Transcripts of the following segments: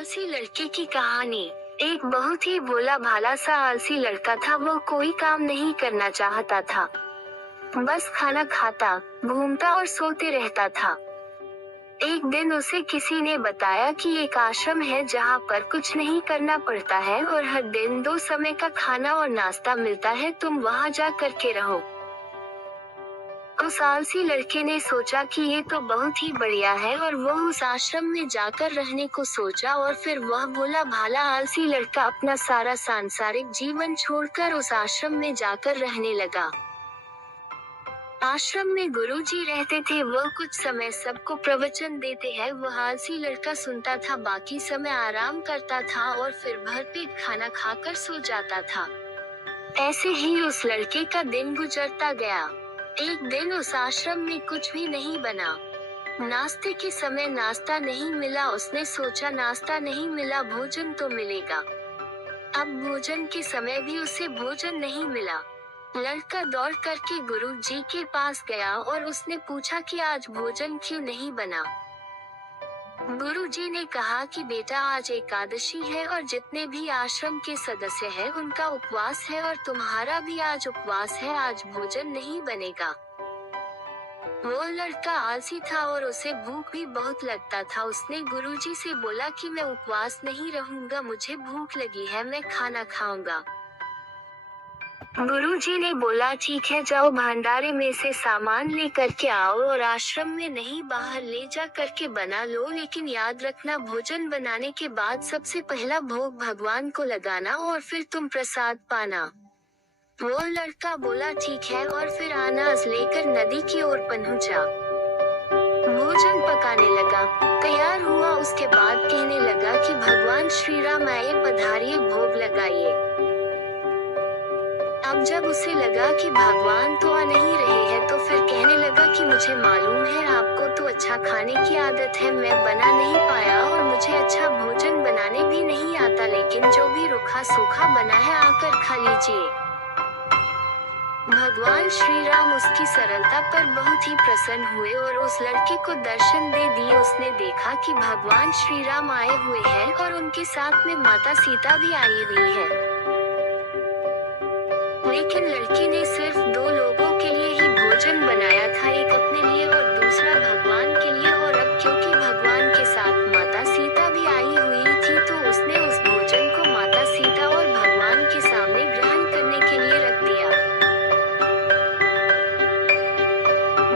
आलसी लड़के की कहानी। एक बहुत ही भोला भाला सा आलसी लड़का था। वो कोई काम नहीं करना चाहता था, बस खाना खाता, घूमता और सोते रहता था। एक दिन उसे किसी ने बताया कि एक आश्रम है जहाँ पर कुछ नहीं करना पड़ता है और हर दिन 2 समय का खाना और नाश्ता मिलता है। तुम वहाँ जा करके रहो। उस आलसी लड़के ने सोचा कि ये तो बहुत ही बढ़िया है और वो उस आश्रम में जाकर रहने को सोचा। और फिर वह भोला भाला आलसी लड़का अपना सारा सांसारिक जीवन छोड़कर उस आश्रम में जाकर रहने लगा। आश्रम में गुरुजी रहते थे। वह कुछ समय सबको प्रवचन देते हैं। वह आलसी लड़का सुनता था, बाकी समय आराम करता था और फिर भरपेट खाना खाकर सो जाता था। ऐसे ही उस लड़के का दिन गुजरता गया। एक दिन उस आश्रम में कुछ भी नहीं बना। नाश्ते के समय नाश्ता नहीं मिला। उसने सोचा नाश्ता नहीं मिला, भोजन तो मिलेगा। अब भोजन के समय भी उसे भोजन नहीं मिला। लड़का दौड़ करके गुरु जी के पास गया और उसने पूछा कि आज भोजन क्यों नहीं बना। गुरु जी ने कहा कि बेटा, आज एकादशी है और जितने भी आश्रम के सदस्य हैं उनका उपवास है और तुम्हारा भी आज उपवास है। आज भोजन नहीं बनेगा। वो लड़का आलसी था और उसे भूख भी बहुत लगता था। उसने गुरुजी से बोला कि मैं उपवास नहीं रहूंगा, मुझे भूख लगी है, मैं खाना खाऊंगा। गुरुजी ने बोला ठीक है, जाओ भंडारे में से सामान ले करके आओ और आश्रम में नहीं बाहर ले जा करके बना लो, लेकिन याद रखना भोजन बनाने के बाद सबसे पहला भोग भगवान को लगाना और फिर तुम प्रसाद पाना। वो लड़का बोला ठीक है और फिर अनाज लेकर नदी की ओर पहुंचा। भोजन पकाने लगा, तैयार हुआ। उसके बाद कहने लगा कि भगवान श्री राम आए, पधारिए, भोग लगाइए। अब जब उसे लगा कि भगवान तो आ नहीं रहे हैं तो फिर कहने लगा कि मुझे मालूम है आपको तो अच्छा खाने की आदत है, मैं बना नहीं पाया और मुझे अच्छा भोजन बनाने भी नहीं आता, लेकिन जो भी रूखा सूखा बना है आकर खा लीजिए। भगवान श्री राम उसकी सरलता पर बहुत ही प्रसन्न हुए और उस लड़के को दर्शन दे दिए। उसने देखा कि भगवान श्री राम आए हुए हैं और उनके साथ में माता सीता भी आई हुई है। लेकिन लड़के ने सिर्फ 2 लोगों के लिए ही भोजन बनाया था, एक अपने लिए और दूसरा भगवान के लिए। और अब क्योंकि भगवान के साथ माता सीता भी आई हुई थी तो उसने उस भोजन को माता सीता और भगवान के सामने ग्रहण करने के लिए रख दिया।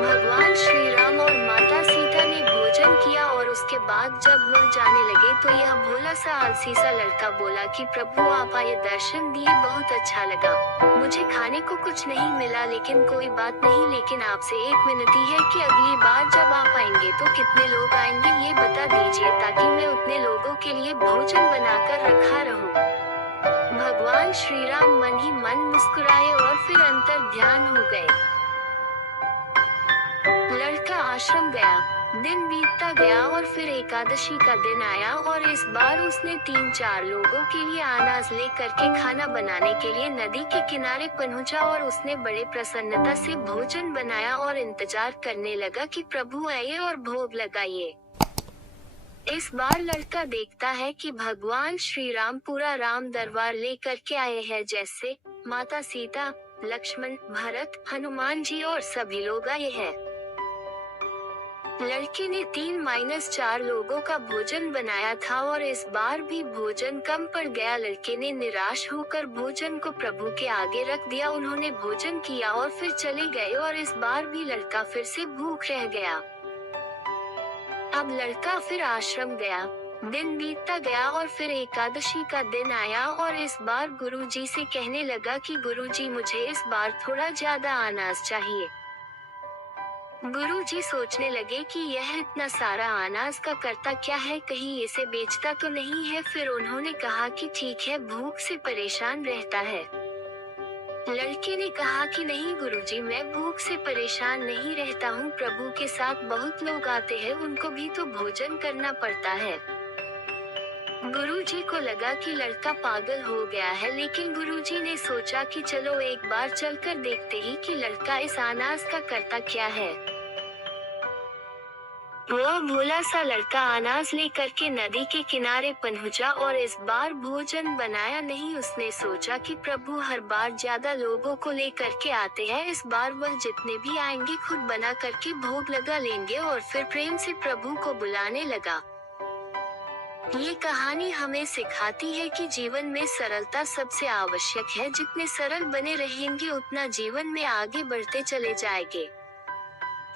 भगवान श्री राम और माता सीता ने भोजन किया और उसके बाद जब वह जाने लगे तो यह भोला सा आलसी सा लड़का बोला कि प्रभु आप आए, दर्शन दिए, बहुत अच्छा लगा। मुझे खाने को कुछ नहीं मिला, लेकिन कोई बात नहीं, लेकिन आपसे एक विनती है कि अगली बार जब आप आएंगे तो कितने लोग आएंगे ये बता दीजिए, ताकि मैं उतने लोगों के लिए भोजन बनाकर रखा रहूं। भगवान श्री राम मन ही मन मुस्कुराए और फिर अंतर ध्यान हो गए। लड़का आश्रम गया, दिन बीतता गया और फिर एकादशी का दिन आया और इस बार उसने 3-4 लोगों के लिए अनाज ले करके खाना बनाने के लिए नदी के किनारे पहुंचा और उसने बड़े प्रसन्नता से भोजन बनाया और इंतजार करने लगा कि प्रभु आइए और भोग लगाइए। इस बार लड़का देखता है कि भगवान श्री राम पूरा राम दरबार ले करके आए हैं, जैसे माता सीता, लक्ष्मण, भरत, हनुमान जी और सभी लोग आए हैं। लड़के ने 3-4 लोगों का भोजन बनाया था और इस बार भी भोजन कम पड़ गया। लड़के ने निराश होकर भोजन को प्रभु के आगे रख दिया। उन्होंने भोजन किया और फिर चले गए और इस बार भी लड़का फिर से भूख रह गया। अब लड़का फिर आश्रम गया, दिन बीतता गया और फिर एकादशी का दिन आया और इस बार गुरुजी से कहने लगा कि गुरुजी मुझे इस बार थोड़ा ज्यादा अनाज चाहिए। गुरुजी सोचने लगे कि यह इतना सारा अनाज का करता क्या है, कहीं इसे बेचता तो नहीं है। फिर उन्होंने कहा कि ठीक है, भूख से परेशान रहता है। लड़के ने कहा कि नहीं गुरुजी, मैं भूख से परेशान नहीं रहता हूँ, प्रभु के साथ बहुत लोग आते हैं, उनको भी तो भोजन करना पड़ता है। गुरुजी को लगा कि लड़का पागल हो गया है, लेकिन गुरुजी ने सोचा कि चलो एक बार चलकर देखते ही कि लड़का इस अनाज का करता क्या है। वह भोला सा लड़का अनाज लेकर के नदी के किनारे पहुंचा और इस बार भोजन बनाया नहीं। उसने सोचा कि प्रभु हर बार ज्यादा लोगों को लेकर के आते हैं, इस बार वह जितने भी आएंगे खुद बना करके भोग लगा लेंगे और फिर प्रेम से प्रभु को बुलाने लगा। ये कहानी हमें सिखाती है कि जीवन में सरलता सबसे आवश्यक है। जितने सरल बने रहेंगे उतना जीवन में आगे बढ़ते चले जाएंगे।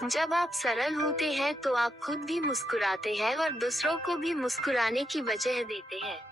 जब आप सरल होते हैं तो आप खुद भी मुस्कुराते हैं और दूसरों को भी मुस्कुराने की वजह देते हैं।